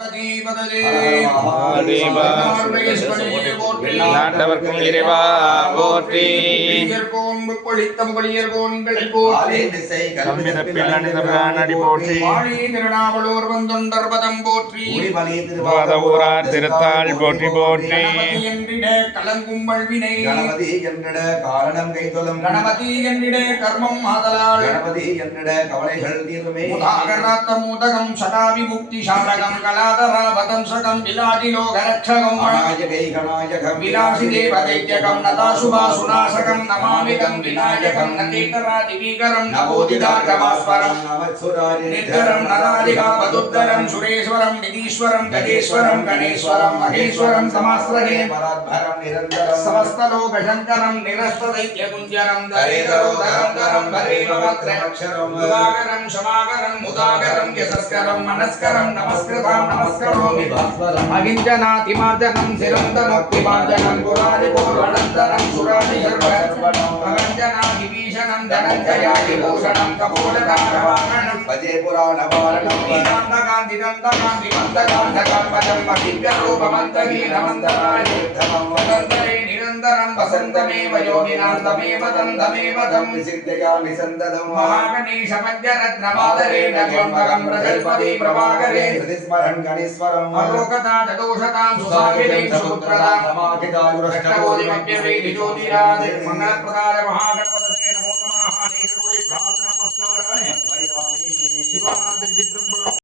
दे babe நாட்டவர்க்கும் இறைவா போற்றி திருத்தாள் போற்றி போற்றி கலங்கும் వినాశిదే పదైత్యకం నదాశుభాశునాశకం నమామితం వినాయకం నకేతరాదివీకరం నవోదిదాగమాస్వరం నిర్ధరం నరాదిగా పదుద్ధరం సురేశ్వరం నిధీశ్వరం గదేశ్వరం గణేశ్వరం మహేశ్వరం సమాశ్రహే పరాధరం నిరంతరం సమస్తలో భశంకరం నిరస్త దైత్యగుంజరం దరేదరోదరంధరం వరేవక్షరం దుగాకరం క్షమాకరం ముదాకరం యశస్కరం మనస్కరం నమస్కృతం నమస్కరో విభాస్వరం అగించనాతిమార్జకం శిరంతమక్తిమార్జ ధనం పురాది పూర్వనంతరం సురాది గర్భనం విభీషణం ధనంజయాది భూషణం కపోలదారవాహనం పదే పురాణ బాలనం దంతకాంతి దంతకాంతి మంతకాంతకం పదం దివ్య రూపమంతగీ నమంతరాయ ఉత్తమం నిరంతరం వసంతమేవ యోగినాం తమేవదం తమేవదం సిద్ధయామి సందదం మహాగణేశ పద్యరత్నపాదరే నగ్యంబకం ప్రజల్పదే ప్రభాకరే సుదిస్మరం గణేశ్వరం అలోకతా తదోషతాం సుసాగిరే సూత్రదా సమాధిదాయురష్టకోదిమగ్యవేది జ్యోతిరాజ్ మంగళప్రదాయ మహాగణపదే నమో నమః ప్రార్థన ప్రార్థనమస్కారాయ శివాద్రిజిబ్రహ్మణ